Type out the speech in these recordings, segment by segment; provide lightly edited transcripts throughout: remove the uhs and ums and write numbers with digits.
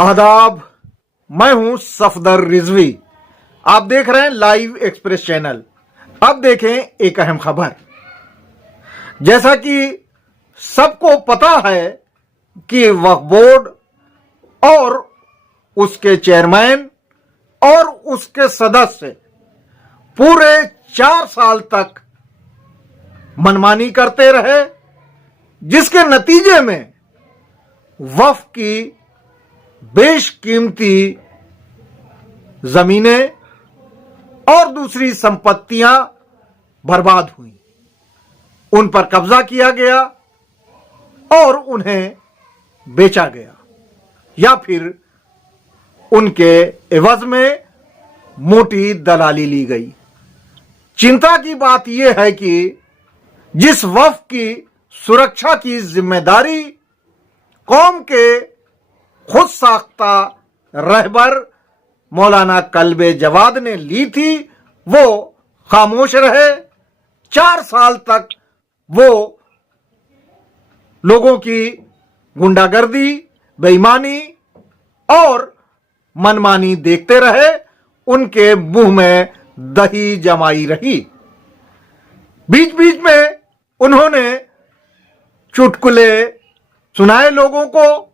आदाब, मैं हूं सफदर रिजवी। आप देख रहे हैं लाइव एक्सप्रेस चैनल। अब देखें एक अहम खबर। जैसा कि सबको पता है कि वक्फ बोर्ड और उसके चेयरमैन और उसके सदस्य पूरे 4 साल तक मनमानी करते रहे, जिसके नतीजे में वक्फ की बेशकीमती जमीनें और दूसरी संपत्तियां बर्बाद हुई, उन पर कब्जा किया गया और उन्हें बेचा गया या फिर उनके एवज में मोटी दलाली ली गई। चिंता की बात यह है कि जिस वक्फ की सुरक्षा की जिम्मेदारी कौम के खुद साख्ता रहबर मौलाना कल्बे जवाद ने ली थी, वो खामोश रहे। 4 साल तक वो लोगों की गुंडागर्दी, बेईमानी और मनमानी देखते रहे, उनके मुंह में दही जमाई रही। बीच बीच में उन्होंने चुटकुले सुनाए लोगों को,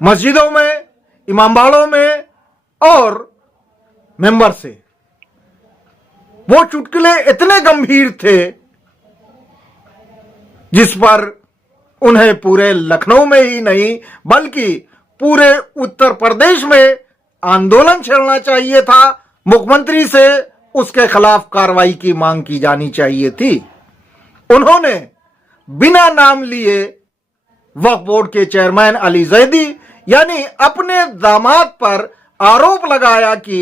मस्जिदों में, इमामबाड़ों में और मेंबर से। वो चुटकुले इतने गंभीर थे जिस पर उन्हें पूरे लखनऊ में ही नहीं बल्कि पूरे उत्तर प्रदेश में आंदोलन छेड़ना चाहिए था। मुख्यमंत्री से उसके खिलाफ कार्रवाई की मांग की जानी चाहिए थी। उन्होंने बिना नाम लिए वक्फ बोर्ड के चेयरमैन अली जैदी यानी अपने दामाद पर आरोप लगाया कि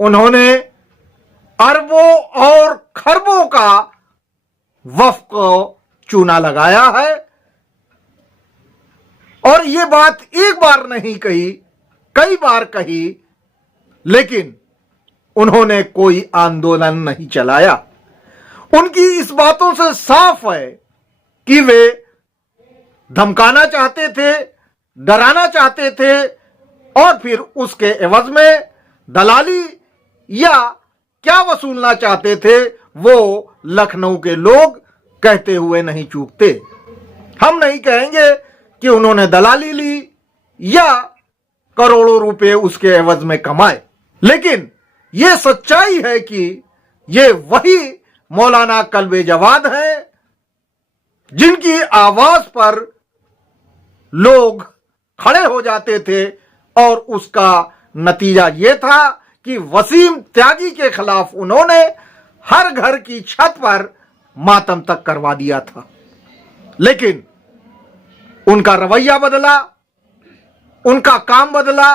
उन्होंने अरबों और खरबों का वक्फ को चूना लगाया है। और यह बात एक बार नहीं कही, कई बार कही, लेकिन उन्होंने कोई आंदोलन नहीं चलाया। उनकी इस बातों से साफ है कि वे धमकाना चाहते थे, डराना चाहते थे और फिर उसके एवज में दलाली या क्या वसूलना चाहते थे, वो लखनऊ के लोग कहते हुए नहीं चूकते। हम नहीं कहेंगे कि उन्होंने दलाली ली या करोड़ों रुपए उसके एवज में कमाए, लेकिन यह सच्चाई है कि ये वही मौलाना कल्बे जवाद हैं जिनकी आवाज पर लोग खड़े हो जाते थे और उसका नतीजा यह था कि वसीम त्यागी के खिलाफ उन्होंने हर घर की छत पर मातम तक करवा दिया था। लेकिन उनका रवैया बदला, उनका काम बदला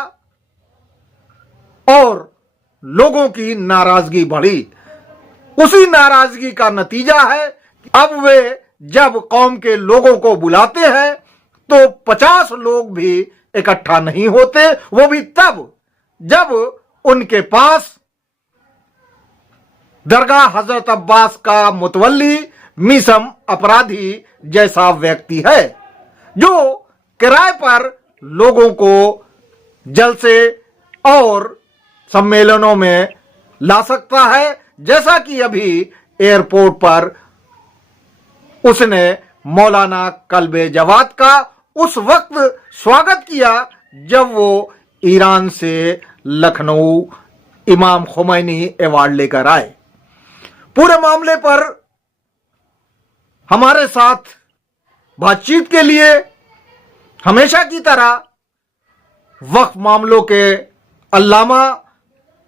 और लोगों की नाराजगी बढ़ी। उसी नाराजगी का नतीजा है अब वे जब कौम के लोगों को बुलाते हैं तो 50 लोग भी इकट्ठा नहीं होते, वो भी तब जब उनके पास दरगाह हजरत अब्बास का मुतवल्ली मीसम अपराधी जैसा व्यक्ति है जो किराए पर लोगों को जलसे और सम्मेलनों में ला सकता है। जैसा कि अभी एयरपोर्ट पर उसने मौलाना कल्बे जवाद का उस वक्त स्वागत किया जब वो ईरान से लखनऊ इमाम खुमैनी अवार्ड लेकर आए। पूरे मामले पर हमारे साथ बातचीत के लिए हमेशा की तरह वक्फ मामलों के अल्लामा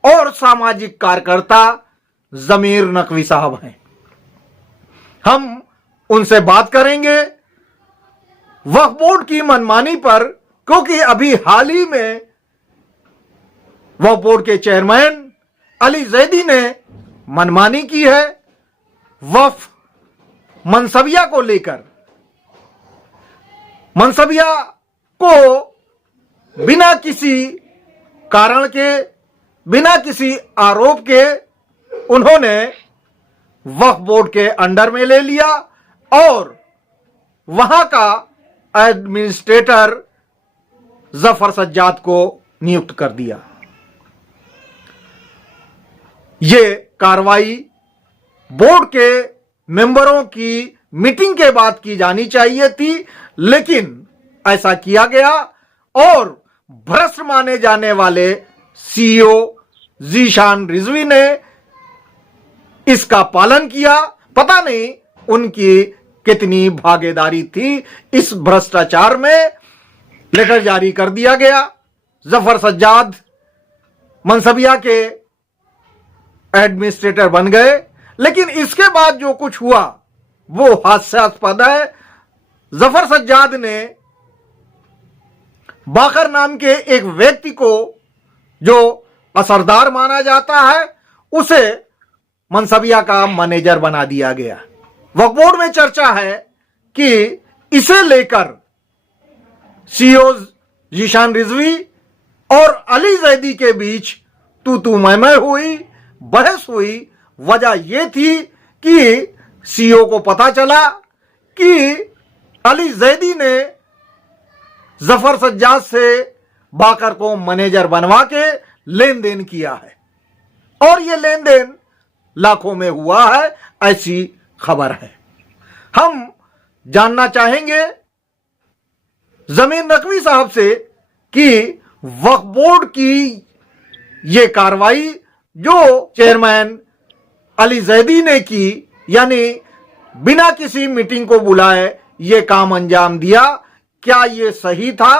और सामाजिक कार्यकर्ता जमीर नकवी साहब हैं। हम उनसे बात करेंगे वक्फ बोर्ड की मनमानी पर, क्योंकि अभी हाल ही में वक्फ बोर्ड के चेयरमैन अली जैदी ने मनमानी की है वक्फ मनसबिया को लेकर। मनसबिया को बिना किसी कारण के, बिना किसी आरोप के उन्होंने वक्फ बोर्ड के अंडर में ले लिया और वहां का एडमिनिस्ट्रेटर जफर सज्जाद को नियुक्त कर दिया। ये कार्रवाई बोर्ड के मेंबरों की मीटिंग के बाद की जानी चाहिए थी, लेकिन ऐसा किया गया और भ्रष्ट माने जाने वाले सीईओ ज़ीशान रिजवी ने इसका पालन किया। पता नहीं उनकी कितनी भागीदारी थी इस भ्रष्टाचार में। लेटर जारी कर दिया गया, जफर सज्जाद मनसबिया के एडमिनिस्ट्रेटर बन गए। लेकिन इसके बाद जो कुछ हुआ वो हास्यास्पद है। जफर सज्जाद ने बाकर नाम के एक व्यक्ति को, जो असरदार माना जाता है, उसे मनसबिया का मैनेजर बना दिया गया। वक्फ बोर्ड में चर्चा है कि इसे लेकर सीईओ ज़ीशान रिजवी और अली जैदी के बीच तू मैं हुई, बहस हुई। वजह यह थी कि सीईओ को पता चला कि अली जैदी ने जफर सज्जाद से बाकर को मैनेजर बनवा के लेन देन किया है और यह लेन देन लाखों में हुआ है, ऐसी खबर है। हम जानना चाहेंगे जमीन नकवी साहब से कि वक्फ बोर्ड की यह कार्रवाई जो चेयरमैन अली जैदी ने की, यानी बिना किसी मीटिंग को बुलाए यह काम अंजाम दिया, क्या यह सही था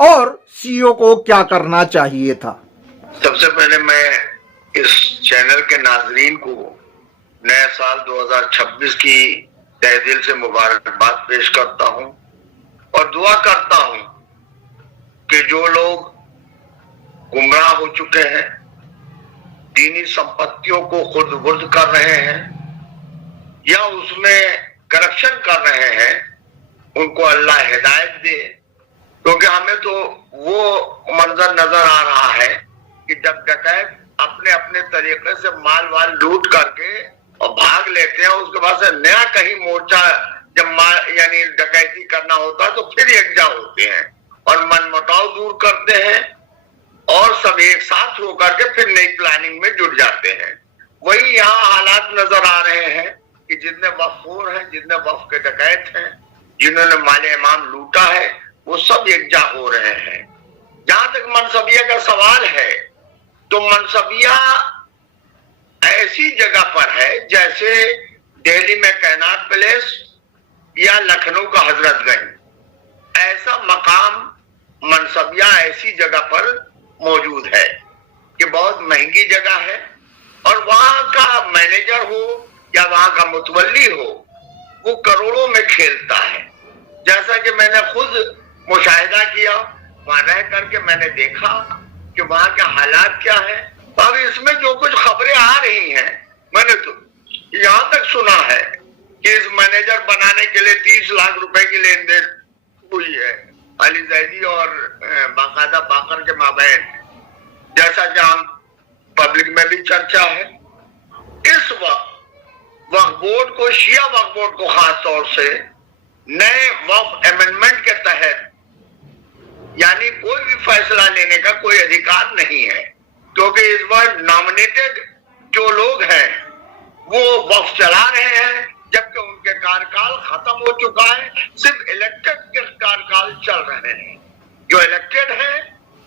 और सीईओ को क्या करना चाहिए था? सबसे पहले मैं इस चैनल के नाजरीन को नए साल 2026 की तहे दिल से मुबारकबाद पेश करता हूं और दुआ करता हूं कि जो लोग गुमराह हो चुके हैं, दीनी संपत्तियों को खुर्द बुर्द कर रहे हैं या उसमें करप्शन कर रहे हैं, उनको अल्लाह हिदायत दे। क्योंकि हमें तो वो मंजर नजर आ रहा है कि जब डकैत अपने अपने तरीके से माल वाल लूट करके और भाग लेते हैं, उसके बाद से नया कहीं मोर्चा जब माल यानी डकैती करना होता है तो फिर एकजा होते हैं और मनमुटाव दूर करते हैं और सब एक साथ होकर के फिर नई प्लानिंग में जुट जाते हैं। वही यहाँ हालात नजर आ रहे हैं कि जितने वफूर हैं, जितने वफ के डकैत हैं, जिन्होंने माले इमाम लूटा है, वो सब एकजा हो रहे हैं। जहां तक मनसबिया का सवाल है, तो मनसबिया ऐसी जगह पर है जैसे दिल्ली में कैनाट पैलेस या लखनऊ का हजरतगंज, ऐसा मकाम मनसबिया ऐसी जगह पर मौजूद है कि बहुत महंगी जगह है और वहां का मैनेजर हो या वहां का मुतवल्ली हो, वो करोड़ों में खेलता है। जैसा कि मैंने खुद मुशाहिदा किया, वहां रह करके मैंने देखा कि वहां के हालात क्या है। अब इसमें जो कुछ खबरें आ रही हैं, मैंने तो यहां तक सुना है कि इस मैनेजर बनाने के लिए 30 लाख रुपए की लेन देन हुई है अली जैदी और बाकायदा बाकर के माबैन, जैसा कि हम पब्लिक में भी चर्चा है। इस वक्त वक्फ बोर्ड को, शिया वक्फ बोर्ड को खास तौर से नए वक्फ अमेंडमेंट के तहत यानी कोई भी फैसला लेने का कोई अधिकार नहीं है, क्योंकि इस बार नॉमिनेटेड जो लोग हैं वो वक्फ चला रहे हैं, जबकि उनके कार्यकाल खत्म हो चुका है। सिर्फ इलेक्टेड के कार्यकाल चल रहे हैं। जो इलेक्टेड हैं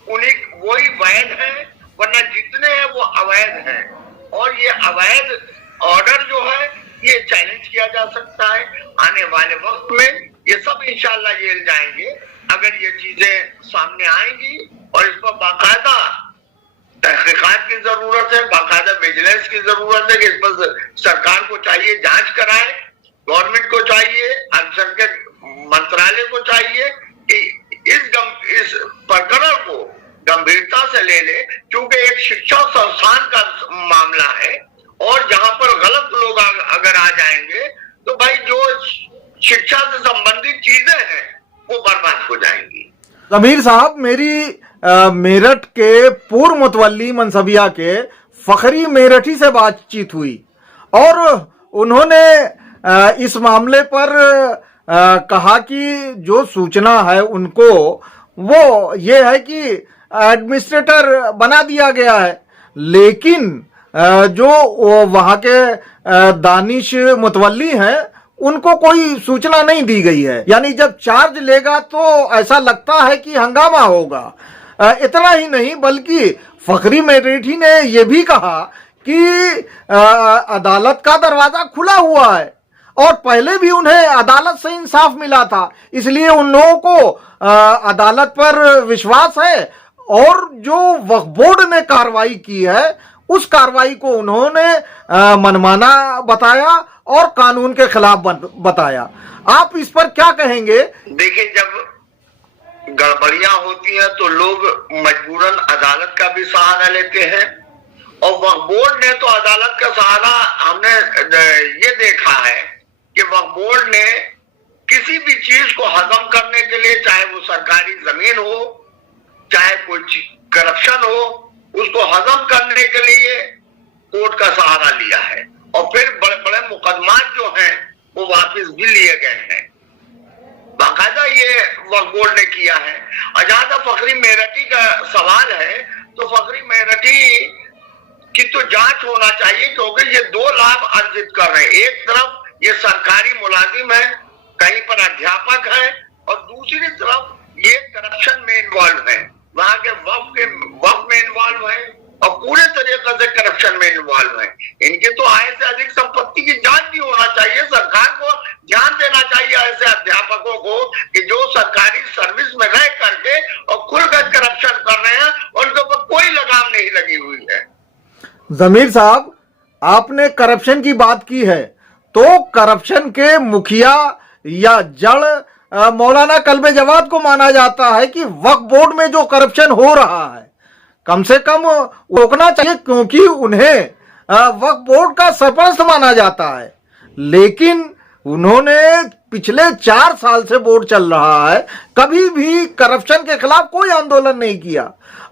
उन्हीं वही वैध हैं, वरना जितने हैं वो अवैध हैं। और ये अवैध ऑर्डर जो है ये चैलेंज किया जा सकता है। आने वाले वक्त में ये सब इंशाल्लाह जेल जाएंगे अगर ये चीजें सामने आएंगी और इस पर बाकायदा तहकीकात की जरूरत है, बाकायदा विजिलेंस की जरूरत है कि इस पर सरकार को चाहिए जांच कराए, गवर्नमेंट को चाहिए, अल्पसंख्यक मंत्रालय को चाहिए कि इस प्रकरण को गंभीरता से ले ले, क्योंकि एक शिक्षा संस्थान का मामला है और जहां पर गलत लोग अगर आ जाएंगे तो भाई जो शिक्षा से संबंधित चीजें हैं वो बर्बाद हो जाएंगी। जमीर साहब, मेरी मेरठ के पूर्व मुतवल्ली मनसबिया के फखरी मेरठी से बातचीत हुई और उन्होंने इस मामले पर कहा कि जो सूचना है उनको वो ये है कि एडमिनिस्ट्रेटर बना दिया गया है, लेकिन जो वहां के दानिश मुतवल्ली हैं उनको कोई सूचना नहीं दी गई है। यानी जब चार्ज लेगा तो ऐसा लगता है कि हंगामा होगा। इतना ही नहीं बल्कि फखरी मेरठी ने यह भी कहा कि अदालत का दरवाजा खुला हुआ है और पहले भी उन्हें अदालत से इंसाफ मिला था, इसलिए उन लोगों को अदालत पर विश्वास है। और जो वक्फ बोर्ड ने कार्रवाई की है उस कार्रवाई को उन्होंने मनमाना बताया और कानून के खिलाफ बताया। आप इस पर क्या कहेंगे? देखिए, जब गड़बड़ियां होती हैं तो लोग मजबूरन अदालत का भी सहारा लेते हैं, और वक्फ बोर्ड ने तो अदालत का सहारा, हमने ये देखा है कि वक्फ बोर्ड ने किसी भी चीज को हजम करने के लिए, चाहे वो सरकारी जमीन हो, चाहे कोई करप्शन हो, उसको हजम करने के लिए कोर्ट का सहारा लिया है। और फिर बड़े बड़े मुकदमात जो हैं वो वापस भी लिए गए हैं, बाकायदा ये वक्फ बोर्ड ने किया है। और जहां तक फखरी मेरठी का सवाल है, तो फखरी मेरठी की तो जांच होना चाहिए, क्योंकि ये दो लाभ अर्जित कर रहे हैं। एक तरफ ये सरकारी मुलाजिम है, कहीं पर अध्यापक है, और दूसरी तरफ ये करप्शन में इन्वॉल्व है, वहां के वक्फ में इन्वॉल्व है और पूरे तरीके से करप्शन में इन्वॉल्व है। इनके तो आय से अधिक संपत्ति की जांच भी होना चाहिए। सरकार को ध्यान देना चाहिए ऐसे अध्यापकों को कि जो सरकारी सर्विस में रह करके और खुलकर करप्शन कर रहे हैं, उनके ऊपर कोई लगाम नहीं लगी हुई है। जमीर साहब, आपने करप्शन की बात की है, तो करप्शन के मुखिया या जड़ मौलाना कल्बे जवाद को माना जाता है कि वक्फ बोर्ड में जो करप्शन हो रहा है कम से कम रोकना चाहिए, क्योंकि उन्हें वक्फ बोर्ड का सरपरस्त माना जाता है। लेकिन उन्होंने पिछले 4 साल से बोर्ड चल रहा है, कभी भी करप्शन के खिलाफ कोई आंदोलन नहीं किया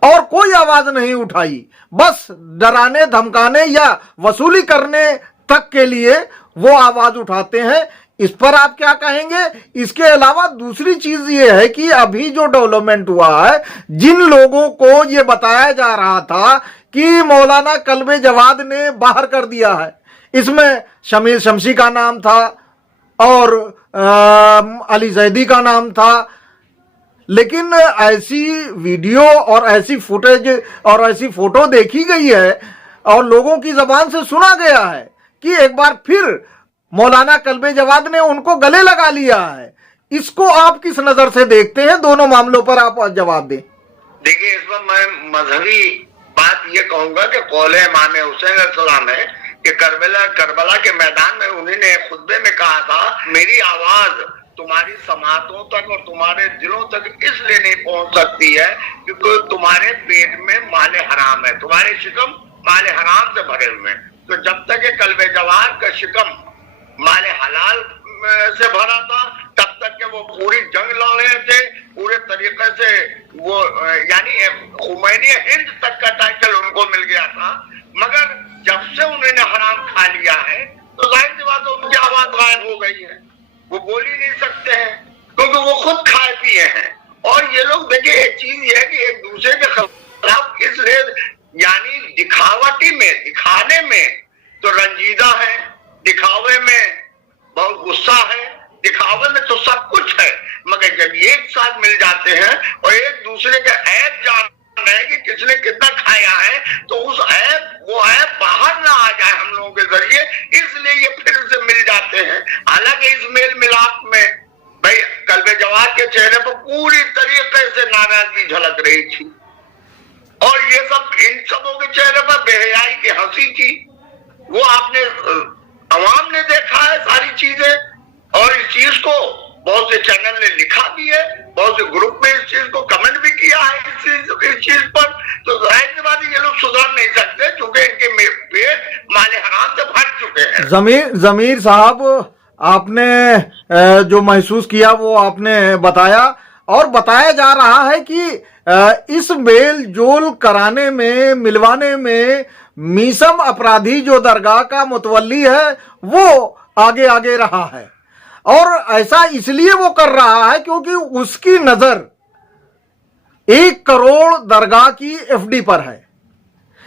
और कोई आवाज नहीं उठाई। बस डराने धमकाने या वसूली करने तक के लिए वो आवाज उठाते हैं। इस पर आप क्या कहेंगे? इसके अलावा दूसरी चीज ये है कि अभी जो डेवलपमेंट हुआ है, जिन लोगों को ये बताया जा रहा था कि मौलाना कल्बे जवाद ने बाहर कर दिया है, इसमें शमीर शमशी का नाम था और अली जैदी का नाम था, लेकिन ऐसी वीडियो और ऐसी फुटेज और ऐसी फोटो देखी गई है और लोगों की जबान से सुना गया है कि एक बार फिर मौलाना कल्बे जवाद ने उनको गले लगा लिया है। इसको आप किस नजर से देखते हैं? दोनों मामलों पर आप जवाब दें। देखिए, इसमें मैं मजहबी बात ये कहूंगा कि कौले इमाम हुसैन अलैहिस्सलाम है कि करबला के मैदान में उन्होंने खुतबे में कहा था, मेरी आवाज तुम्हारी समातों तक और तुम्हारे दिलों तक इसलिए नहीं पहुंच सकती है क्योंकि तुम्हारे पेट में माले हराम है, तुम्हारे शिकम माले हराम से भरे हुए हैं। तो जब तक ये कल्बे जवाद का शिकम माले हलाल से भरा था, तब तक के वो पूरी जंग लड़ रहे थे पूरे तरीके से। वो यानी खुमैनी हिंद तक का टाइटल उनको मिल गया था, मगर जब से उन्होंने हराम खा लिया है तो जाहिर सी बात है उनकी आवाज गायब हो गई है, वो बोल ही नहीं सकते हैं क्योंकि वो खुद खाए पिए हैं। और ये लोग देखिए, एक चीज ये है कि एक दूसरे के खिलाफ इसलिए यानी दिखावटी में, दिखाने में तो रंजीदा है, दिखावे में बहुत गुस्सा है, दिखावे में तो सब कुछ है, मगर जब एक साथ मिल जाते हैं और एक दूसरे का ऐप जान रहे हैं कि किसने कितना खाया है, तो उस वो ऐप बाहर ना आ जाए हम लोगों के जरिए, इसलिए ये फिर से मिल जाते हैं। हालांकि इस मेल मिलाप में भाई कल्बे जवाद के चेहरे पर पूरी तरीके से नाराजगी झलक रही थी और ये सब इन सबों के चेहरे पर बेहयाई की हंसी थी। वो आपने अवाम ने देखा है सारी चीजें, और इस चीज को बहुत से चैनल ने लिखा भी है, बहुत से ग्रुप में इस चीज को कमेंट भी किया है इस चीज पर। तो जाहिर सी बात है ये लोग सुधर नहीं सकते क्योंकि इनके पेट माले हराम से भर चुके हैं। जमीर साहब, आपने जो महसूस किया वो आपने बताया, और बताया जा रहा है कि इस मेल जोल कराने में, मिलवाने में मीसम अपराधी जो दरगाह का मुतवल्ली है वो आगे आगे रहा है, और ऐसा इसलिए वो कर रहा है क्योंकि उसकी नजर 1 करोड़ दरगाह की एफडी पर है।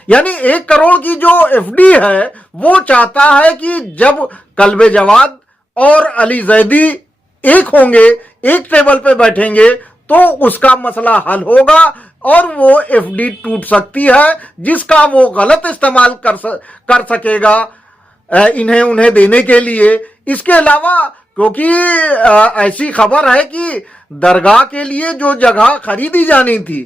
यानी 1 करोड़ की जो एफडी है वो चाहता है कि जब कल्बे जवाद और अली जैदी एक होंगे, एक टेबल पे बैठेंगे तो उसका मसला हल होगा और वो एफडी टूट सकती है, जिसका वो गलत इस्तेमाल कर सकेगा इन्हें उन्हें देने के लिए। इसके अलावा क्योंकि ऐसी खबर है कि दरगाह के लिए जो जगह खरीदी जानी थी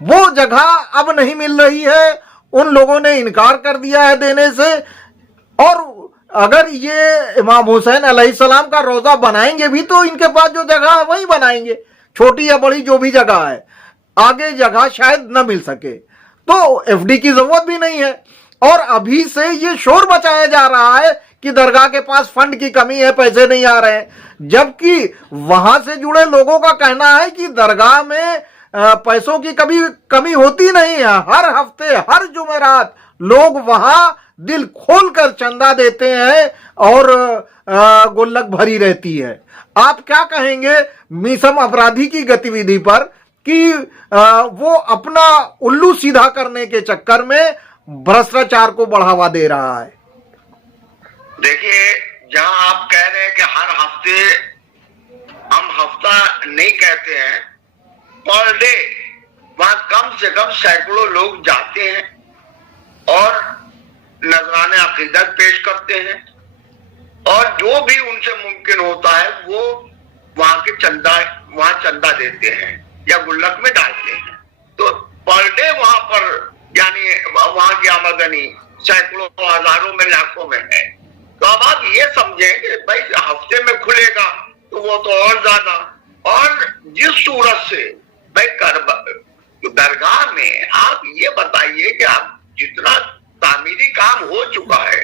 वो जगह अब नहीं मिल रही है, उन लोगों ने इनकार कर दिया है देने से। और अगर ये इमाम हुसैन अलैहिस्सलाम का रोजा बनाएंगे भी तो इनके पास जो जगह है वही बनाएंगे, छोटी या बड़ी जो भी जगह है, आगे जगह शायद न मिल सके, तो एफडी की जरूरत भी नहीं है। और अभी से ये शोर मचाया जा रहा है कि दरगाह के पास फंड की कमी है, पैसे नहीं आ रहे हैं, जबकि वहां से जुड़े लोगों का कहना है कि दरगाह में पैसों की कभी कमी होती नहीं है। हर हफ्ते हर जुमेरात लोग वहां दिल खोलकर चंदा देते हैं और गुल्लक भरी रहती है। आप क्या कहेंगे मीसम अपराधी की गतिविधि पर कि वो अपना उल्लू सीधा करने के चक्कर में भ्रष्टाचार को बढ़ावा दे रहा है? देखिए, जहां आप कह रहे हैं कि हर हफ्ते, हम हफ्ता नहीं कहते हैं, पर डे वहां कम से कम सैकड़ों लोग जाते हैं और नजराने अकीदत पेश करते हैं और जो भी उनसे मुमकिन होता है वो वहां चंदा देते हैं या गुल्लक में डालते हैं। तो पर डे वहां पर यानी वहां की आमदनी सैकड़ों, हजारों में, लाखों में है। तो अब आप ये समझें कि भाई हफ्ते में खुलेगा तो वो तो और ज्यादा। और जिस सूरत से भाई दरगाह में आप ये बताइए कि आप जितना तामीरी काम हो चुका है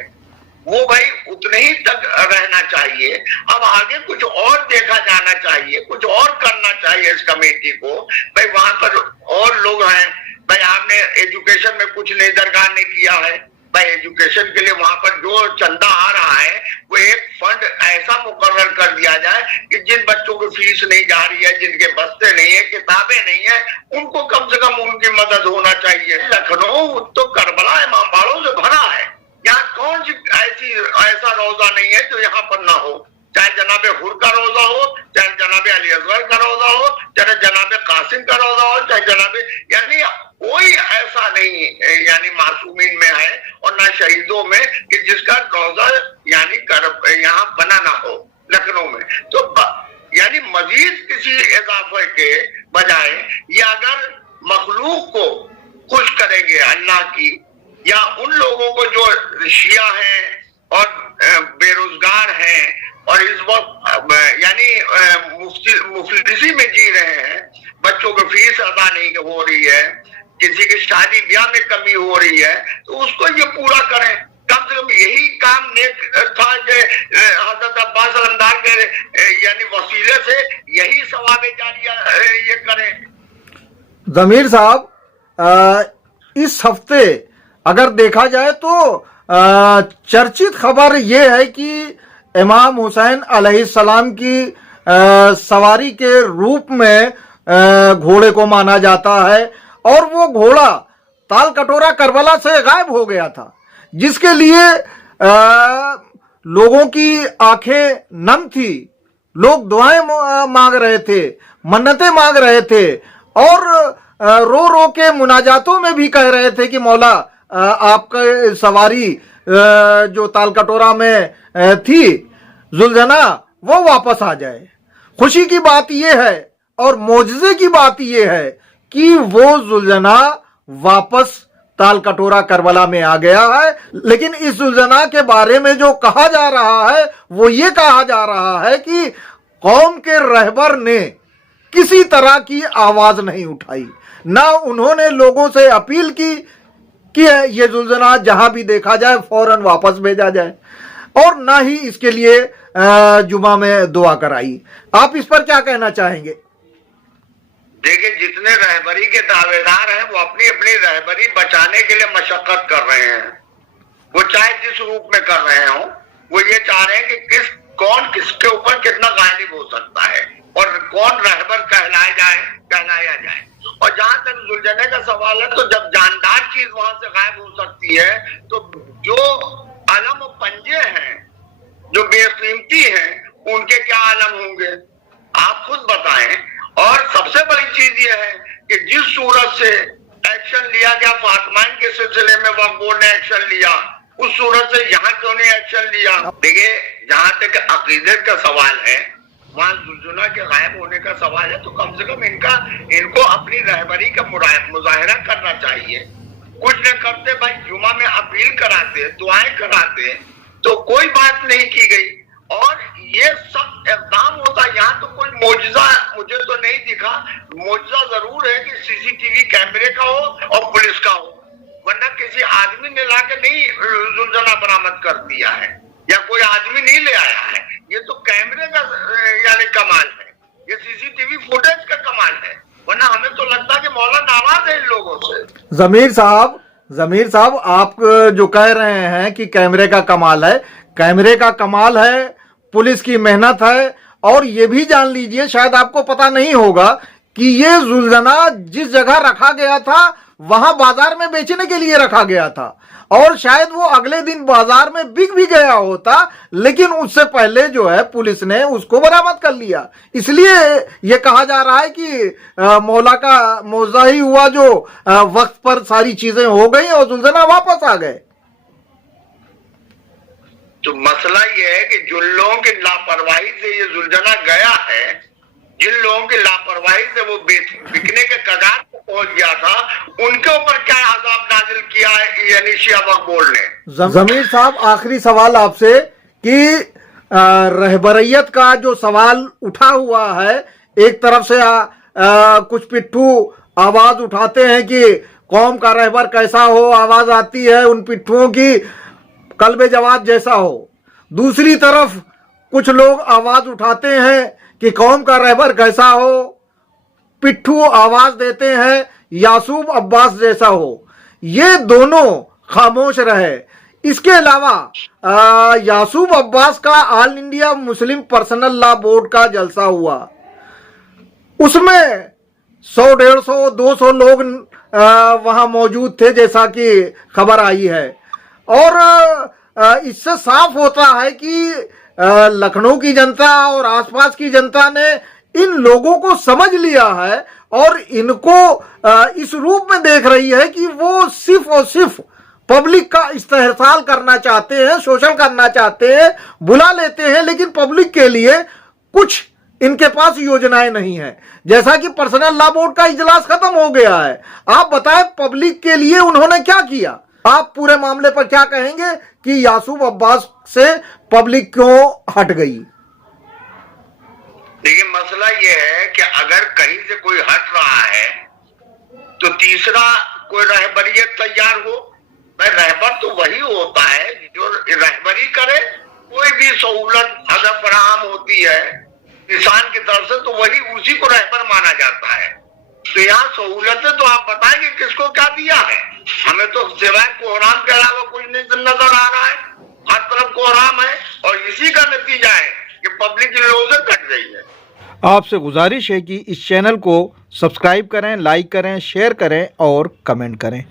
वो भाई उतने ही तक रहना चाहिए। अब आगे कुछ और देखा जाना चाहिए, कुछ और करना चाहिए इस कमेटी को। भाई वहां पर और लोग हैं, भाई आपने एजुकेशन में कुछ नहीं, दरगाह ने किया है। भाई एजुकेशन के लिए वहां पर जो चंदा आ रहा है वो एक फंड ऐसा मुकर्रर कर दिया जाए कि जिन बच्चों की फीस नहीं जा रही है, जिनके बस्ते नहीं है, किताबें नहीं है, उनको कम से कम उनकी मदद होना चाहिए। लखनऊ तो करबला इमाम बाड़ों से भरा है, यहाँ कौन सी ऐसा रोजा नहीं है जो यहाँ पर ना हो, चाहे जनाबे हुर का रोजा हो, चाहे जनाबे अली असगर का रोजा हो, चाहे जनाबे कासिम का रोजा हो, चाहे जनाबे, यानी कोई ऐसा नहीं यानी मासूमीन में है और ना शहीदों में कि जिसका रोजा यानी यहाँ बना ना हो लखनऊ में। तो यानी मजीद किसी इजाफे के बजाय ये अगर मखलूक को खुश करेंगे अल्लाह की, या उन लोगों को जो शिया हैं और बेरोजगार हैं और इस वक्त यानी मुफलिसी में जी रहे हैं, बच्चों की फीस अदा नहीं हो रही है, किसी की शादी ब्याह में कमी हो रही है, तो उसको ये पूरा करें। कम से कम यही काम नेक था कि हजरत अब्बास अलमदार के यानी वसीले से यही सवाब जारिया ये करें। जमीर साहब, इस हफ्ते अगर देखा जाए तो चर्चित खबर यह है कि इमाम हुसैन अलैहिस्सलाम की सवारी के रूप में घोड़े को माना जाता है और वो घोड़ा ताल कटोरा करबला से गायब हो गया था, जिसके लिए लोगों की आंखें नम थी, लोग दुआएं मांग रहे थे, मन्नतें मांग रहे थे और रो रो के मुनाजातों में भी कह रहे थे कि मौला आपका सवारी जो ताल कटोरा में थी जुलझना वो वापस आ जाए। खुशी की बात यह है और मोजज़े की बात यह है कि वो जुलझना वापस ताल कटोरा करबला में आ गया है। लेकिन इस जुलझना के बारे में जो कहा जा रहा है वो ये कहा जा रहा है कि कौम के रहबर ने किसी तरह की आवाज नहीं उठाई, ना उन्होंने लोगों से अपील की कि ये जुलझना जहां भी देखा जाए फौरन वापस भेजा जाए, और ना ही इसके लिए जुमा में दुआ कराई। आप इस पर क्या कहना चाहेंगे? देखिए, जितने रहबरी के दावेदार हैं वो अपनी अपनी रहबरी बचाने के लिए मशक्कत कर रहे हैं। वो चाहे जिस रूप में कर रहे हो, वो ये चाह रहे हैं कि कौन किसके ऊपर कितना गालिब हो सकता है और कौन रहबर कहलाया जाए। और जहां तक सुलझाने का सवाल है, तो जब जानदार चीज वहां से गायब हो सकती है, तो जो आलम और पंजे हैं, जो बेकीमती हैं, उनके क्या आलम होंगे, आप खुद बताएं। और सबसे बड़ी चीज यह है कि जिस सूरत से एक्शन लिया गया फातमाइन के सिलसिले में, वक्फ बोर्ड ने एक्शन लिया, उस सूरत से यहाँ क्यों नहीं एक्शन लिया? देखिए, जहां तक अकीदत का सवाल है, वहां जुलझुना के गायब होने का सवाल है, तो कम से कम इनको अपनी रहबरी का मुजाहिरा करना चाहिए। कुछ न करते भाई, जुमा में अपील कराते, दुआएं कराते, तो कोई बात नहीं की गई। और ये सब इक़दाम होता, यहाँ तो कोई मौजज़ा मुझे तो नहीं दिखा। मौजज़ा जरूर है कि सीसीटीवी कैमरे का हो और पुलिस का हो, वरना किसी आदमी ने लाके नहीं जुलझुना बरामद कर दिया है, या कोई आदमी नहीं ले आया है। ये तो कैमरे का यानी कमाल है, ये सीसीटीवी फुटेज का कमाल है, वरना हमें तो लगता है कि मौला नाराज है इन लोगों से। जमीर साहब, आप जो कह रहे हैं कि कैमरे का कमाल है, कैमरे का कमाल है, पुलिस की मेहनत है, और ये भी जान लीजिए, शायद आपको पता नहीं होगा कि ये जुलझुना जिस जगह रखा गया था वहां बाजार में बेचने के लिए रखा गया था, और शायद वो अगले दिन बाजार में बिक भी गया होता, लेकिन उससे पहले जो है पुलिस ने उसको बरामद कर लिया। इसलिए ये कहा जा रहा है कि मौला का मौजा ही हुआ, जो वक्त पर सारी चीजें हो गई और जुलझुना वापस आ गए। तो मसला ये है कि जिन लोगों की लापरवाही से ये जुलझुना गया है, जिन लोगों की लापरवाही से वो बिकने के कगार पर पहुंच गया था, उनके ऊपर क्या अज़ाब नाजिल किया है यानी शिया वक्फ बोर्ड ने। जमीर साहब, आखिरी सवाल आपसे कि रहबरियत का जो सवाल उठा हुआ है, एक तरफ से कुछ पिट्ठू आवाज उठाते हैं कि कौम का रहबर कैसा हो, आवाज आती है उन पिट्ठुओं की कल्बे जवाद जैसा हो। दूसरी तरफ कुछ लोग आवाज उठाते हैं कि कौम का रहबर कैसा हो, पिट्ठू आवाज देते हैं यासूब अब्बास जैसा हो। ये दोनों खामोश रहे। इसके अलावा यासूब अब्बास का all India Muslim personal law board का जलसा हुआ, उसमें 100, 150, 200 लोग वहां मौजूद थे, जैसा कि खबर आई है। और इससे साफ होता है कि लखनऊ की जनता और आसपास की जनता ने इन लोगों को समझ लिया है और इनको इस रूप में देख रही है कि वो सिर्फ और सिर्फ पब्लिक का इस्तेहसाल करना चाहते हैं, शोषण करना चाहते हैं, बुला लेते हैं, लेकिन पब्लिक के लिए कुछ इनके पास योजनाएं नहीं है। जैसा कि पर्सनल लॉ बोर्ड का इजलास खत्म हो गया है, आप बताएं पब्लिक के लिए उन्होंने क्या किया? आप पूरे मामले पर क्या कहेंगे कि यासूब अब्बास से पब्लिक क्यों हट गई? देखिए, मसला यह है कि अगर कहीं से कोई हट रहा है तो तीसरा कोई रहबरियत तैयार हो। भाई, रहबर तो वही होता है जो रहबरी करे। कोई भी सहूलत अगर फराहम होती है किसान की तरफ से, तो वही उसी को रहबर माना जाता है। तो यहाँ सहूलतें तो आप बताएंगे किसको क्या दिया है? हमें तो सिवाय कोहराम के अलावा कुछ नहीं नजर आ रहा है। हर तरफ कोहराम है और इसी का नतीजा है कि पब्लिक की लोगों से कट गई है। आपसे गुजारिश है कि इस चैनल को सब्सक्राइब करें, लाइक करें, शेयर करें और कमेंट करें।